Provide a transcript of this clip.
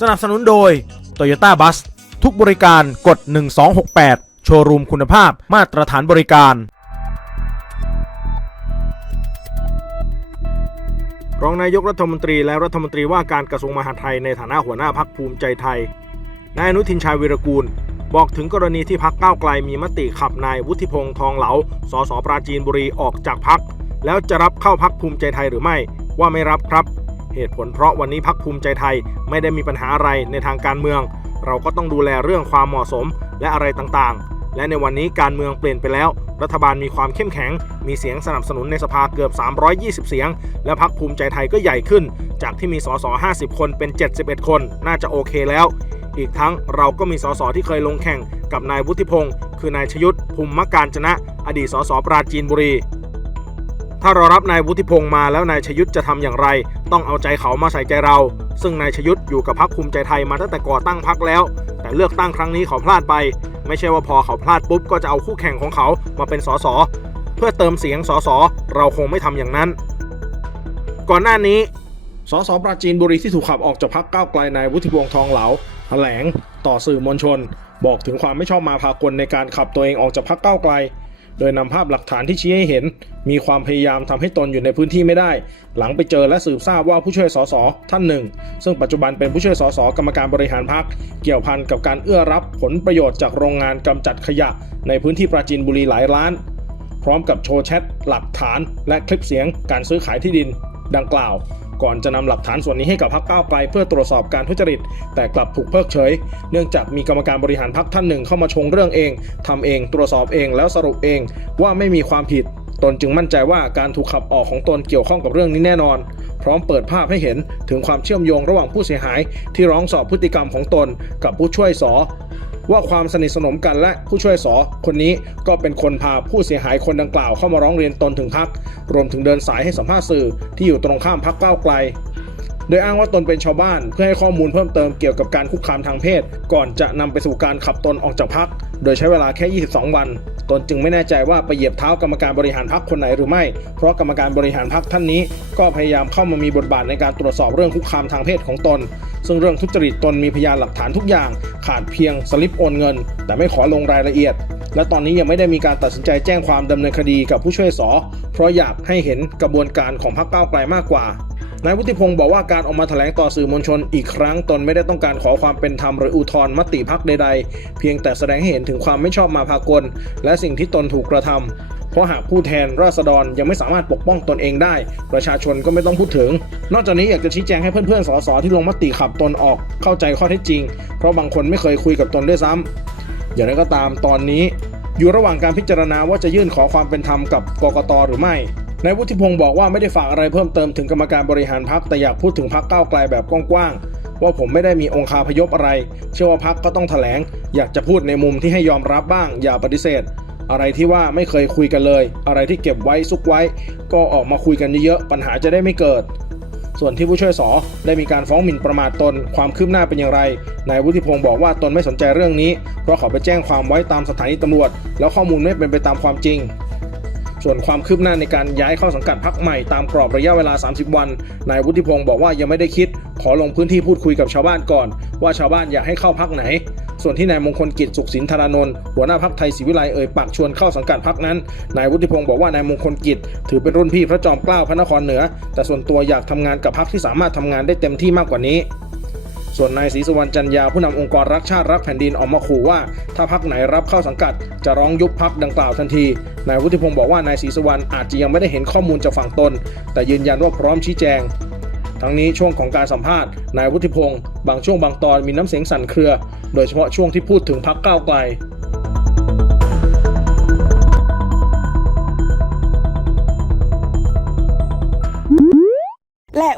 สนับสนุนโดย Toyota Bus ทุกบริการกด 1268 โชว์รูมคุณภาพมาตรฐานบริการ รองนายกรัฐมนตรีและรัฐมนตรีว่าการกระทรวงมหาดไทยในฐานะหัวหน้าพักภูมิใจไทย นายอนุทินชาญวีรกูล บอกถึงกรณีที่พักก้าวไกลมีมติขับนายวุฒิพงษ์ทองเหลา สสปราจีนบุรีออกจากพัก แล้วจะรับเข้าพักภูมิใจไทยหรือไม่ ว่าไม่รับครับ เหตุผลเพราะวันนี้พักภูมิใจไทยไม่ได้มีปัญหาอะไรในทางการเมือง เราก็ต้องดูแลเรื่องความเหมาะสมและอะไรต่างๆ และในวันนี้การเมืองเปลี่ยนไปแล้ว รัฐบาลมีความเข้มแข็ง มีเสียงสนับสนุนในสภาเกือบ 320 เสียง และพักภูมิใจไทยก็ใหญ่ขึ้น จากที่มีสส50 คนเป็น 71 คน น่าจะโอเคแล้ว อีกทั้งเราก็มีสสที่เคยลงแข่งกับนายวุฒิพงศ์คือนายชยุทธภูมิการจนะ อดีตสสปราจีนบุรี ถ้าเรารับนายวุฒิพงศ์มาแล้วนายชยุทธจะทำอย่างไร ต้องเอาใจเขามาใส่ใจเรา ซึ่งนายชยุทธอยู่กับพรรคภูมิใจไทยมาตั้งแต่ก่อตั้งพรรคแล้ว แต่เลือกตั้งครั้งนี้เขาพลาดไป ไม่ใช่ว่าพอเขาพลาดปุ๊บก็จะเอาคู่แข่งของเขามาเป็นสสเพื่อเติมเสียงสสเราคงไม่ทำอย่างนั้น ก่อนหน้านี้สสปราจีนบุรีที่ถูกขับออกจากพักก้าวไกลนายวุฒิพงษ์ทองเหลาแถลง ต่อสื่อมวลชน บอกถึงความไม่ชอบมาพากลในการขับตัวเองออกจากพักก้าวไกล โดยนำภาพหลักฐานที่ชี้ให้เห็น มีความพยายามทำให้ตนอยู่ในพื้นที่ไม่ได้ หลังไปเจอและสืบทราบว่าผู้ช่วยสสท่านหนึ่ง ซึ่งปัจจุบันเป็นผู้ช่วยสสกรรมการบริหารพักเกี่ยวพันกับการเอื้อรับผลประโยชน์จากโรงงานกำจัดขยะ ในพื้นที่ปราจีนบุรีหลายล้าน พร้อมกับโชว์แชทหลักฐาน และคลิปเสียงการซื้อขายที่ดิน ดังกล่าว ก่อนจะนำหลักฐานส่วนนี้ให้กับพรรคก้าวไกลเพื่อตรวจสอบการทุจริต แต่กลับถูกเพิกเฉย เนื่องจากมีกรรมการบริหารพรรคท่านหนึ่งเข้ามาชงเรื่องเองทำเองตรวจสอบเองแล้วสรุปเองว่าไม่มีความผิดตนจึงมั่นใจว่าการถูกขับออกของตนเกี่ยวข้องกับเรื่องนี้แน่นอน พร้อมเปิดภาพให้เห็นถึงความเชื่อมโยงระหว่างผู้เสียหายที่ร้องสอบพฤติกรรมของตนกับผู้ช่วยสอ ว่าความสนิทสนมกันและผู้ช่วยสอคนนี้ก็เป็นคนพาผู้เสียหายคนดังกล่าวเข้ามาร้องเรียนตนถึงพัก รวมถึงเดินสายให้สัมภาษณ์สื่อที่อยู่ตรงข้ามพักเก้าไกล โดยอ้างว่าตนเป็นชาวบ้าน เพื่อให้ข้อมูลเพิ่มเติมเกี่ยวกับการคุกคามทางเพศ ก่อนจะนำไปสู่การขับตนออกจากพัก โดยใช้เวลาแค่ 22 วัน ตนจึงไม่แน่ใจว่าไปเหยียบเท้ากรรมการบริหารพักคนไหนหรือไม่ เพราะกรรมการบริหารพักท่านนี้ ก็พยายามเข้ามามีบทบาทในการตรวจสอบเรื่องคุกคามทางเพศของตน ซึ่งเรื่องทุจริตตนมีพยานหลักฐานทุกอย่าง ขาดเพียงสลิปโอนเงิน แต่ไม่ขอลงรายละเอียดและตอนนี้ยังไม่ได้มีการตัดสินใจแจ้งความดำเนินคดีกับผู้ช่วยสอ เพราะอยากให้เห็นกระบวนการของพรรคก้าวไกลมากกว่า นายวุฒิพงศ์บอกว่าการออกมาแถลงต่อสื่อมวลชนอีกครั้งตนไม่ได้ต้องการขอความเป็นธรรมหรืออุทธรณ์มติพักใดๆ เพียงแต่แสดงให้เห็นถึงความไม่ชอบมาพากล และสิ่งที่ตนถูกกระทำเพราะหากผู้แทนราษฎรยังไม่สามารถปกป้องตนเองได้ ประชาชนก็ไม่ต้องพูดถึง นอกจากนี้อยากจะชี้แจงให้เพื่อนๆสสที่ลงมติขับตนออกเข้าใจข้อเท็จจริง เพราะบางคนไม่เคยคุยกับตนด้วยซ้ำอย่างไรก็ตามตอนนี้ อยู่ระหว่างการพิจารณาว่าจะยื่นขอความเป็นธรรมกับกกตหรือไม่ นายวุฒิพงศ์บอกว่าไม่ได้ฝากอะไรเพิ่มเติมถึงกรรมการบริหารพักแต่อยากพูดถึงพักก้าวไกลแบบกว้างๆว่าผมไม่ได้มีองคาพยพอะไร เชื่อว่าพักก็ต้องแถลง อยากจะพูดในมุมที่ให้ยอมรับบ้าง อย่าปฏิเสธ อะไรที่ว่าไม่เคยคุยกันเลย อะไรที่เก็บไว้ซุกไว้ ก็ออกมาคุยกันเยอะๆปัญหาจะได้ไม่เกิดส่วนที่ผู้ช่วยสอได้มีการฟ้องหมิ่นประมาทตน ความคืบหน้าเป็นอย่างไร นายวุฒิพงศ์บอกว่าตนไม่สนใจเรื่องนี้ เพราะเขาไปแจ้งความไว้ตามสถานีตำรวจ แล้วข้อมูลไม่เป็นไปตามความจริง ส่วนความคืบหน้าในการย้ายเข้าสังกัดพักใหม่ตามกรอบระยะเวลา 30 วัน นายวุฒิพงศ์บอกว่ายังไม่ได้คิด ขอลงพื้นที่พูดคุยกับชาวบ้านก่อน ว่าชาวบ้านอยากให้เข้าพักไหน ส่วนที่นายมงคลกิจสุขสินธารานนท์หัวหน้าพักไทยศรีวิไลเอ่ยปากชวนเข้าสังกัดพักนั้น นายวุฒิพงศ์บอกว่านายมงคลกิจ ถือเป็นรุ่นพี่พระจอมเกล้าพระนครเหนือ แต่ส่วนตัวอยากทำงานกับพักที่สามารถทำงานได้เต็มที่มากกว่านี้ ส่วนนายศรีสุวรรณจันยาผู้นำองค์กรรักชาติรักแผ่นดินออกมาขู่ว่า ถ้าพักไหนรับเข้าสังกัด จะร้องยุบพักดังกล่าวทันที นายวุฒิพงศ์บอกว่านายศรีสุวรรณอาจจะยังไม่ได้เห็นข้อมูลจากฝั่งตน แต่ยืนยันว่าพร้อมชี้แจง ทั้งนี้ช่วงของการสัมภาษณ์นายวุฒิพงศ์บางช่วงบางตอนมีน้ำเสียงสั่นเครือ โดยเฉพาะช่วงที่พูดถึงพักก้าวไกล